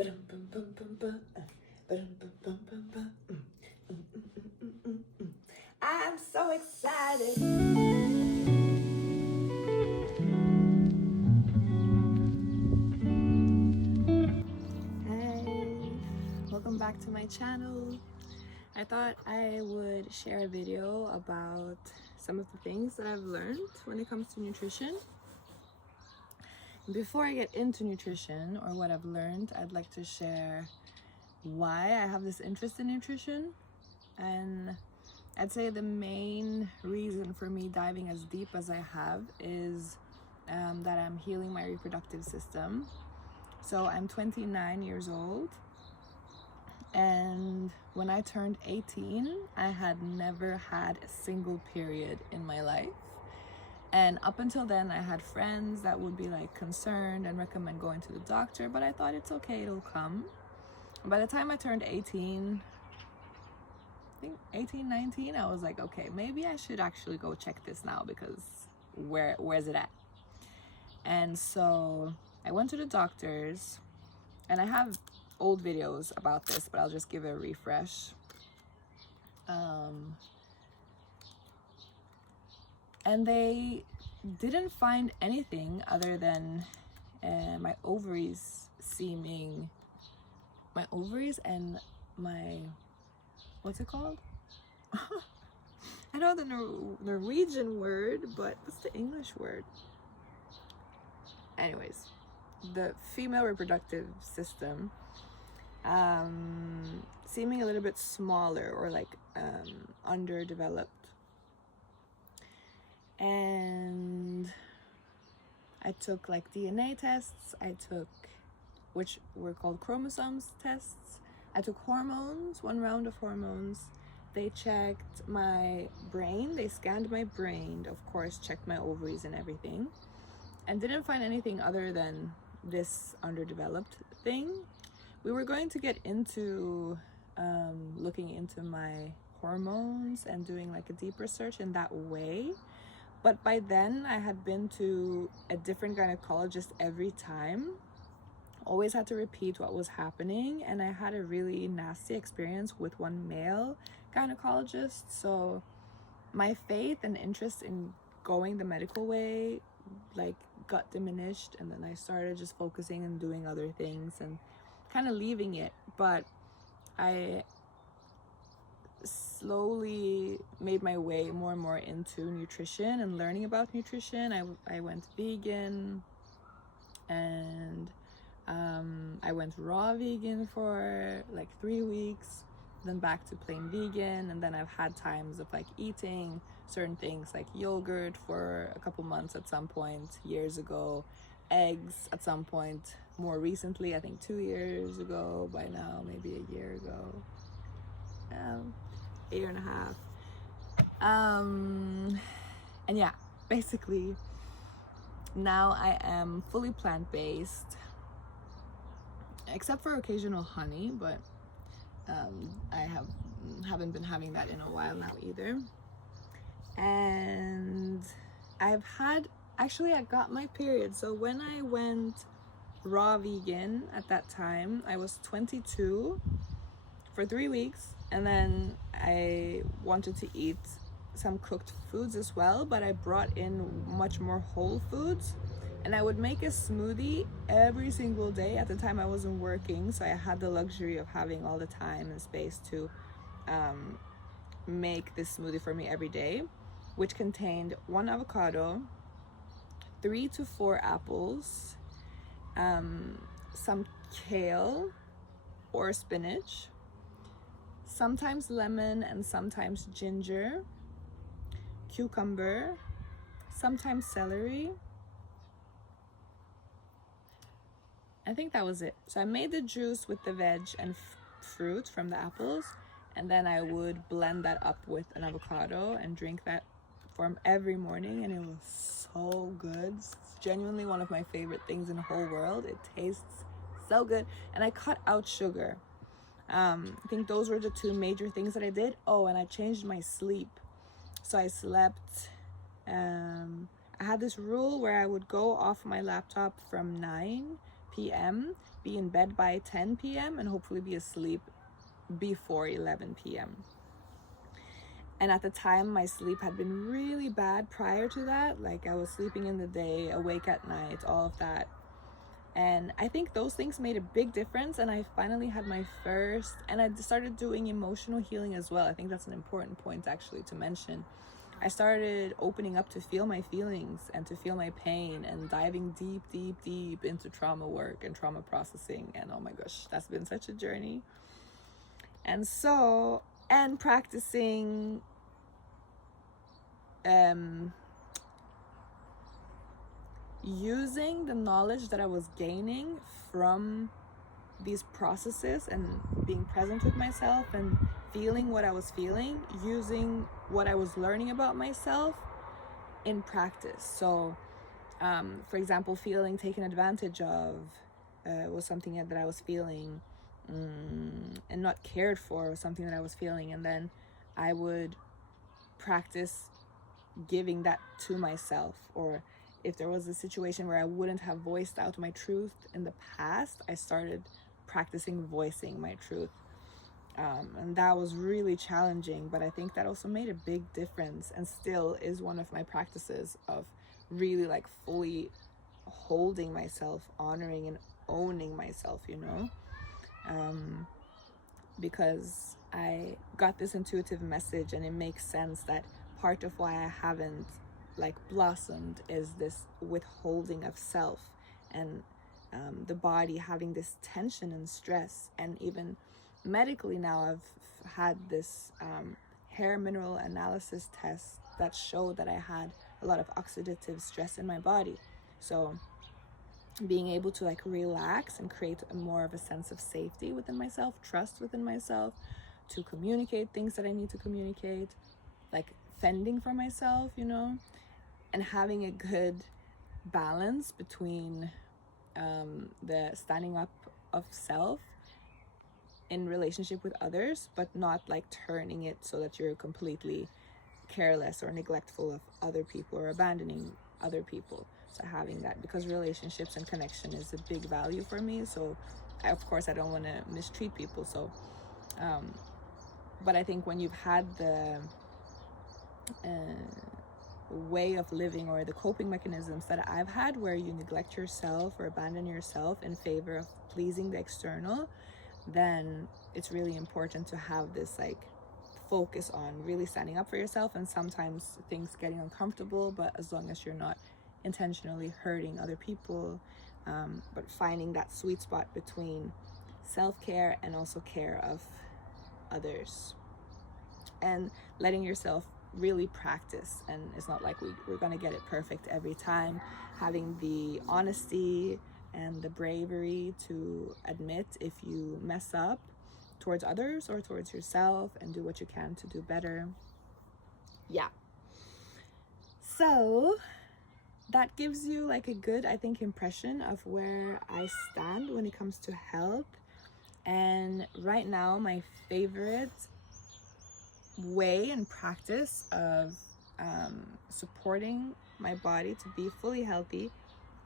I'm so excited. Hey, welcome back to my channel. I thought I would share a video about some of the things that I've learned when it comes to nutrition. Before I get into nutrition or what I've learned, I'd like to share why I have this interest in nutrition. And I'd say the main reason for me diving as deep as I have is that I'm healing my reproductive system. So I'm 29 years old, and when I turned 18, I had never had a single period in my life. And up until then, I had friends that would be like concerned and recommend going to the doctor, but I thought it's okay, it'll come. By the time I turned 18, I think 18, 19, I was like, okay, maybe I should actually go check this now, because where's it at? And so I went to the doctors, and I have old videos about this, but I'll just give it a refresh. And they didn't find anything other than my ovaries and my, what's it called? I know the Norwegian word, but what's the English word? Anyways, the female reproductive system seeming a little bit smaller or like underdeveloped. And I took like DNA tests, which were called chromosomes tests. I took hormones, 1 round of hormones. They checked my brain, they scanned my brain, of course, checked my ovaries and everything, and didn't find anything other than this underdeveloped thing. We were going to get into looking into my hormones and doing like a deep research in that way. But by then I had been to a different gynecologist every time, always had to repeat what was happening, and I had a really nasty experience with one male gynecologist. So my faith and interest in going the medical way like got diminished, and then I started just focusing and doing other things and kind of leaving it. But I slowly made my way more and more into nutrition and learning about nutrition. I went vegan, and I went raw vegan for like 3 weeks, then back to plain vegan, and then I've had times of like eating certain things like yogurt for a couple months at some point years ago, eggs at some point more recently, I think 2 years ago by now, maybe a year ago, a year and a half. And yeah, basically now I am fully plant-based, except for occasional honey, but I haven't been having that in a while now either. And I got my period. So when I went raw vegan at that time, I was 22 for 3 weeks, and then I wanted to eat some cooked foods as well, but I brought in much more whole foods, and I would make a smoothie every single day. At the time I wasn't working, so I had the luxury of having all the time and space to make this smoothie for me every day, which contained 1 avocado, 3 to 4 apples, some kale or spinach, sometimes lemon and sometimes ginger, cucumber, sometimes celery. I think that was it. So I made the juice with the veg and fruit from the apples, and then I would blend that up with an avocado and drink that form every morning, and it was so good. It's genuinely one of my favorite things in the whole world. It tastes so good. And I cut out sugar. I think those were the 2 major things that I did. Oh, and I changed my sleep. So I slept, I had this rule where I would go off my laptop from 9 p.m. be in bed by 10 p.m. and hopefully be asleep before 11 p.m. And at the time, my sleep had been really bad prior to that. Like, I was sleeping in the day, awake at night, all of that. And I think those things made a big difference. And I finally had my first, and I started doing emotional healing as well. I think that's an important point actually to mention. I started opening up to feel my feelings and to feel my pain, and diving deep into trauma work and trauma processing. And oh my gosh, that's been such a journey. And so, and practicing using the knowledge that I was gaining from these processes and being present with myself and feeling what I was feeling, using what I was learning about myself in practice. So for example, feeling taken advantage of was something that I was feeling, and not cared for was something that I was feeling. And then I would practice giving that to myself. Or if there was a situation where I wouldn't have voiced out my truth in the past, I started practicing voicing my truth. And that was really challenging, but I think that also made a big difference, and still is one of my practices of really like fully holding myself, honoring and owning myself, you know, because I got this intuitive message, and it makes sense that part of why I haven't like blossomed is this withholding of self, and the body having this tension and stress. And even medically now, I've had this hair mineral analysis test that showed that I had a lot of oxidative stress in my body. So being able to like relax and create more of a sense of safety within myself, trust within myself, to communicate things that I need to communicate, like fending for myself, you know, and having a good balance between the standing up of self in relationship with others, but not like turning it so that you're completely careless or neglectful of other people or abandoning other people. So having that, because relationships and connection is a big value for me. So of course I don't want to mistreat people. So but I think when you've had the way of living or the coping mechanisms that I've had, where you neglect yourself or abandon yourself in favor of pleasing the external, then it's really important to have this like focus on really standing up for yourself. And sometimes things getting uncomfortable, but as long as you're not intentionally hurting other people, but finding that sweet spot between self-care and also care of others, and letting yourself really practice. And it's not like we're gonna get it perfect every time. Having the honesty and the bravery to admit if you mess up towards others or towards yourself, and do what you can to do better. Yeah. So that gives you like a good, I think, impression of where I stand when it comes to health. And right now, my favorite way and practice of supporting my body to be fully healthy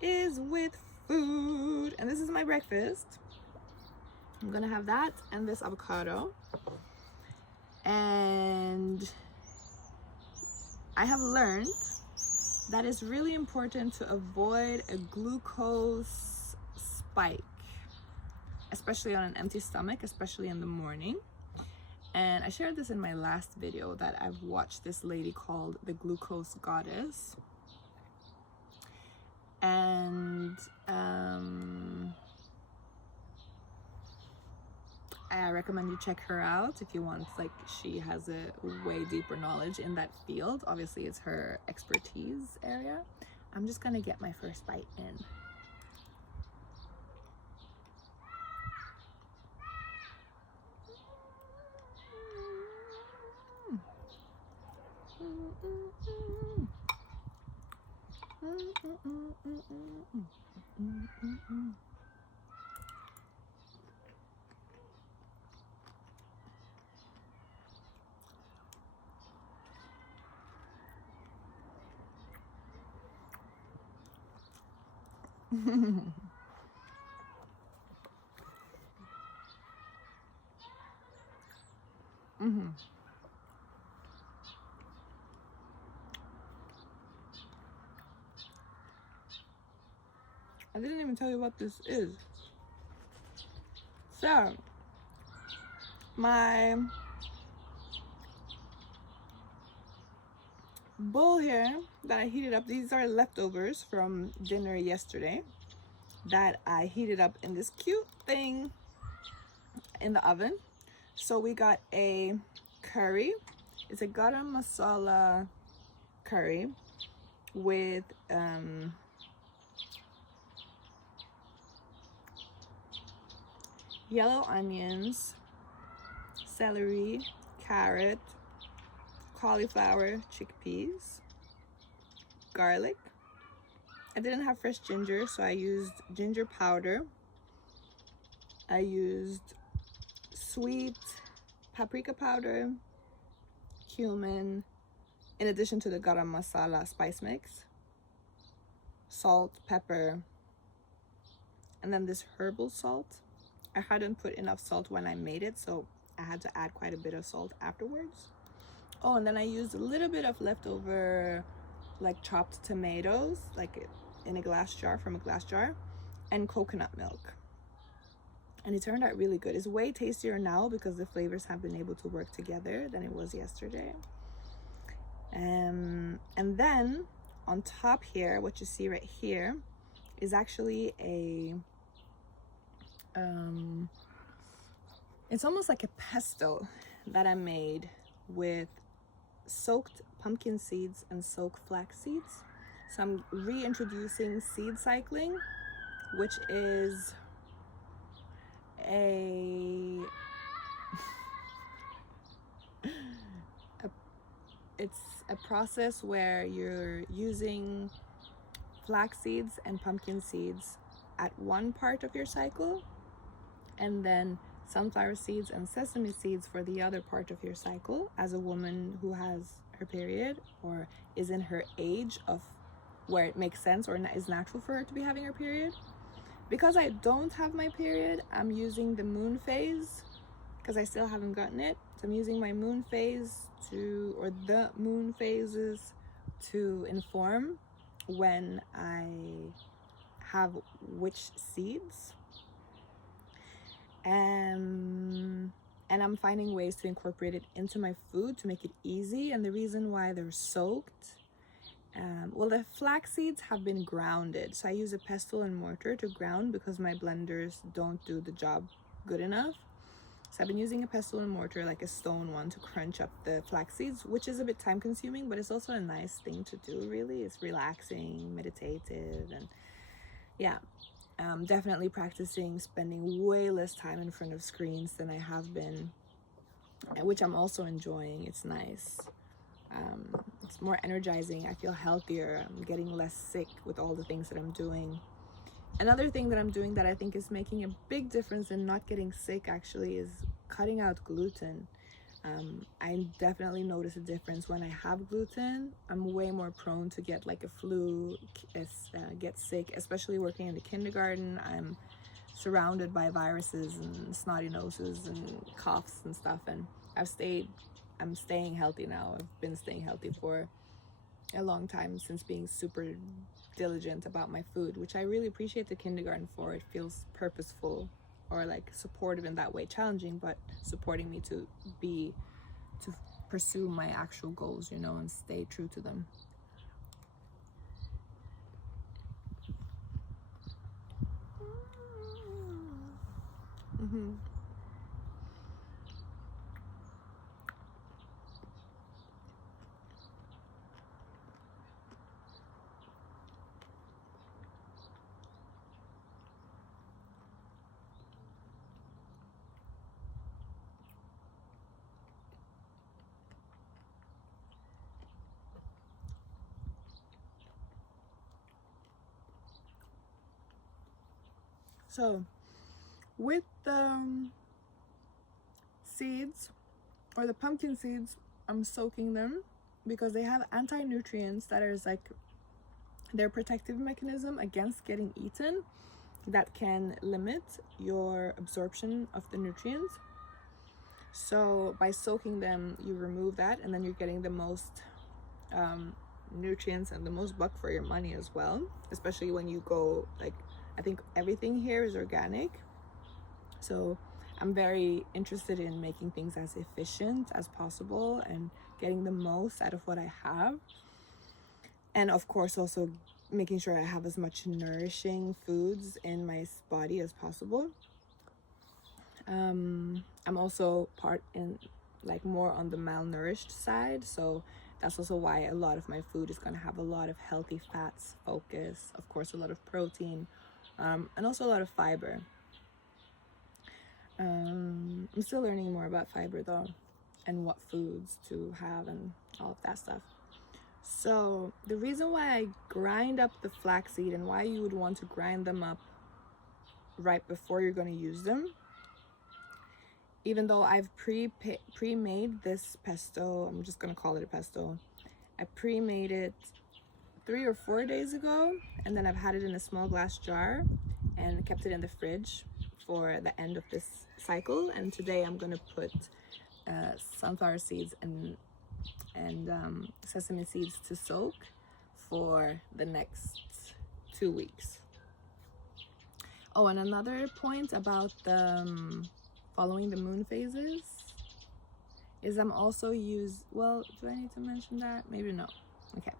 is with food. And this is my breakfast. I'm gonna have that and this avocado. And I have learned that it's really important to avoid a glucose spike, especially on an empty stomach, especially in the morning. And I shared this in my last video that I've watched this lady called the Glucose Goddess. And I recommend you check her out if you want. Like, she has a way deeper knowledge in that field. Obviously, it's her expertise area. I'm just gonna get my first bite in. Mm-hmm. I didn't even tell you what this is. So, my bowl here that I heated up, these are leftovers from dinner yesterday that I heated up in this cute thing in the oven. So we got a curry. It's a garam masala curry with yellow onions, celery, carrot, cauliflower, chickpeas, garlic. I didn't have fresh ginger, so I used ginger powder. I used sweet paprika powder, cumin, in addition to the garam masala spice mix, salt, pepper, and then this herbal salt. I hadn't put enough salt when I made it, so I had to add quite a bit of salt afterwards. Oh, and then I used a little bit of leftover like chopped tomatoes, like in a glass jar, from a glass jar, and coconut milk. And it turned out really good. It's way tastier now because the flavors have been able to work together than it was yesterday. And then on top here, what you see right here is actually a it's almost like a pesto that I made with soaked pumpkin seeds and soaked flax seeds. So I'm reintroducing seed cycling, which is it's a process where you're using flax seeds and pumpkin seeds at one part of your cycle, and then sunflower seeds and sesame seeds for the other part of your cycle, as a woman who has her period or is in her age of where it makes sense or is natural for her to be having her period. Because I don't have my period, I'm using the moon phase because I still haven't gotten it. So I'm using my moon phase or the moon phases to inform when I have which seeds. And I'm finding ways to incorporate it into my food to make it easy. And the reason why they're soaked, well, the flax seeds have been grounded, so I use a pestle and mortar to ground because my blenders don't do the job good enough. So I've been using a pestle and mortar, like a stone one, to crunch up the flax seeds, which is a bit time consuming, but it's also a nice thing to do, really. It's relaxing, meditative, and yeah. Definitely practicing spending way less time in front of screens than I have been, which I'm also enjoying. It's nice. It's more energizing. I feel healthier. I'm getting less sick with all the things that I'm doing. Another thing that I'm doing that I think is making a big difference in not getting sick actually is cutting out gluten. I definitely notice a difference when I have gluten. I'm way more prone to get like a flu, get sick, especially working in the kindergarten. I'm surrounded by viruses and snotty noses and coughs and stuff, and I'm staying healthy now. I've been staying healthy for a long time since being super diligent about my food, which I really appreciate the kindergarten for. It feels purposeful or like supportive in that way, challenging, but supporting me to pursue my actual goals, and stay true to them. Mm-hmm. So with the seeds or the pumpkin seeds, I'm soaking them because they have anti-nutrients that are like their protective mechanism against getting eaten that can limit your absorption of the nutrients. So by soaking them, you remove that, and then you're getting the most nutrients and the most buck for your money as well, especially when you go, like, I think everything here is organic, so I'm very interested in making things as efficient as possible and getting the most out of what I have, and of course also making sure I have as much nourishing foods in my body as possible. I'm also part in, like, more on the malnourished side, so that's also why a lot of my food is going to have a lot of healthy fats focus, of course a lot of protein, and also a lot of fiber. I'm still learning more about fiber though, and what foods to have and all of that stuff. So the reason why I grind up the flaxseed and why you would want to grind them up right before you're going to use them, even though I've pre-made this pesto, I'm just going to call it a pesto. I pre-made it 3 or 4 days ago, and then I've had it in a small glass jar and kept it in the fridge for the end of this cycle. And today I'm going to put sunflower seeds and sesame seeds to soak for the next 2 weeks. Oh, and another point about the following the moon phases is I'm also well, do I need to mention that? Maybe no. Okay.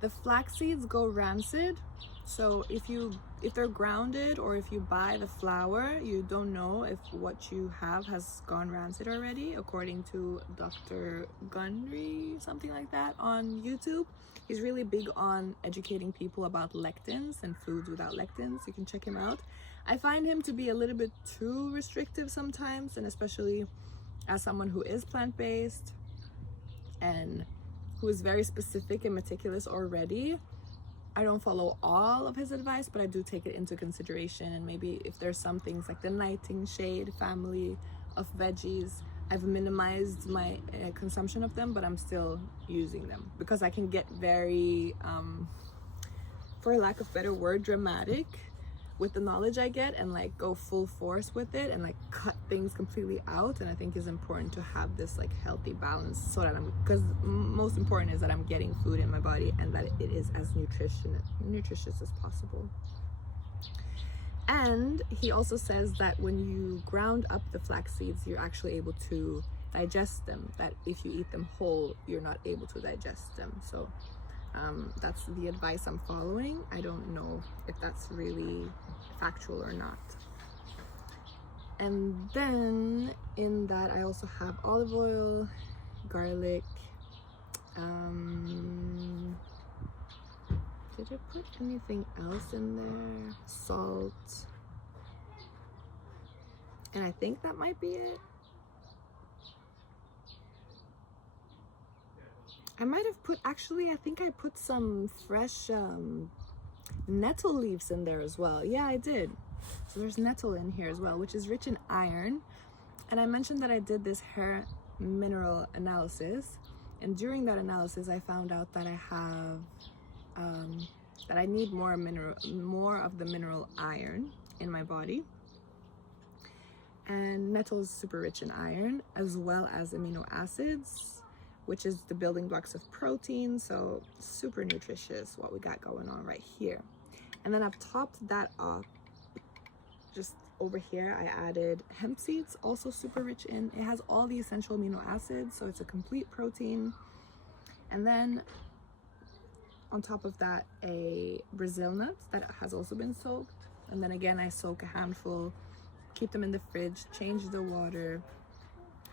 The flax seeds go rancid, so if they're grounded or if you buy the flour, you don't know if what you have has gone rancid already, according to Dr. Gundry, something like that, on YouTube. He's really big on educating people about lectins and foods without lectins. You can check him out. I find him to be a little bit too restrictive sometimes, and especially as someone who is plant-based and who is very specific and meticulous already, I don't follow all of his advice, but I do take it into consideration. And maybe if there's some things like the nightshade family of veggies, I've minimized my consumption of them, but I'm still using them because I can get very, for lack of better word, dramatic with the knowledge I get and like go full force with it and like cut things completely out. And I think it's important to have this like healthy balance, so that because most important is that I'm getting food in my body and that it is as nutritious as possible. And he also says that when you ground up the flax seeds, you're actually able to digest them, that if you eat them whole, you're not able to digest them. So that's the advice I'm following. I don't know if that's really factual or not. And then in that I also have olive oil, garlic, did I put anything else in there? Salt. And I think that might be it. I might have put, actually, I think I put some fresh nettle leaves in there as well. Yeah, I did. So there's nettle in here as well, which is rich in iron. And I mentioned that I did this hair mineral analysis. And during that analysis, I found out that I have, that I need more of the mineral iron in my body. And nettle is super rich in iron, as well as amino acids, which is the building blocks of protein. So super nutritious what we got going on right here. And then I've topped that off. Just over here, I added hemp seeds, also super rich in. It has all the essential amino acids, so it's a complete protein. And then on top of that, a Brazil nut that has also been soaked. And then again, I soak a handful, keep them in the fridge, change the water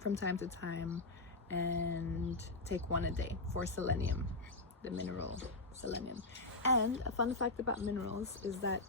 from time to time, and take one a day for selenium, the mineral selenium. And a fun fact about minerals is that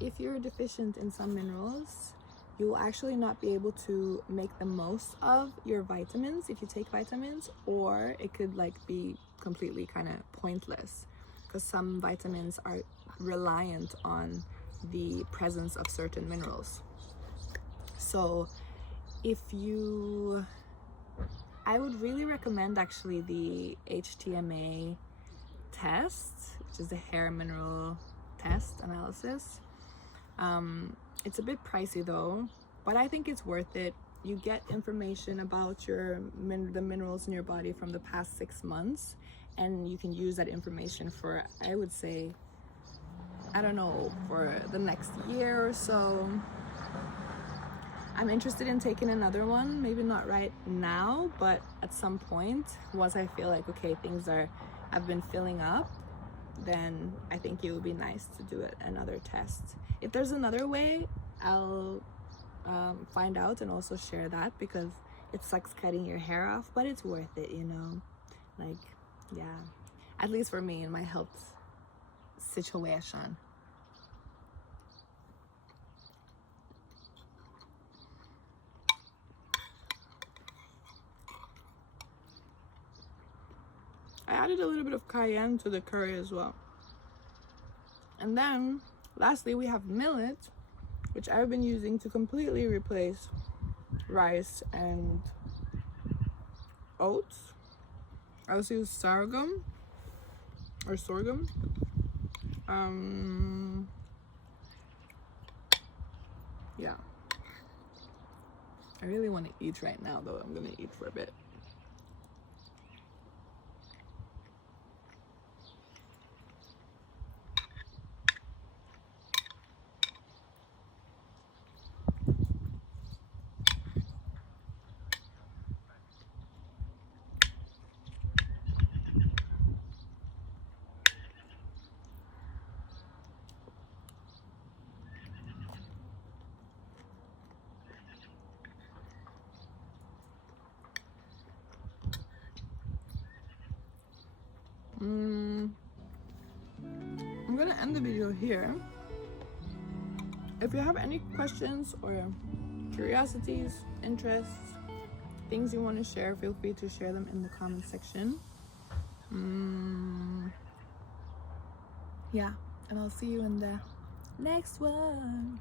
if you're deficient in some minerals, you will actually not be able to make the most of your vitamins if you take vitamins, or it could like be completely kind of pointless because some vitamins are reliant on the presence of certain minerals. So I would really recommend actually the HTMA test, which is the hair mineral test analysis. It's a bit pricey though, but I think it's worth it. You get information about the minerals in your body from the past 6 months, and you can use that information for, I would say, I don't know, for the next year or so. I'm interested in taking another one, maybe not right now, but at some point, once I feel like, okay, have been filling up, then I think it would be nice to do another test. If there's another way, I'll find out and also share that, because it sucks cutting your hair off, but it's worth it, you know? Like, yeah, at least for me in my health situation. I added a little bit of cayenne to the curry as well. And then lastly, we have millet, which I've been using to completely replace rice and oats. I also use sorghum. Yeah. I really want to eat right now though. I'm gonna eat for a bit. I'm gonna end the video here. If you have any questions or curiosities, interests, things you want to share, feel free to share them in the comment section. Yeah, and I'll see you in the next one.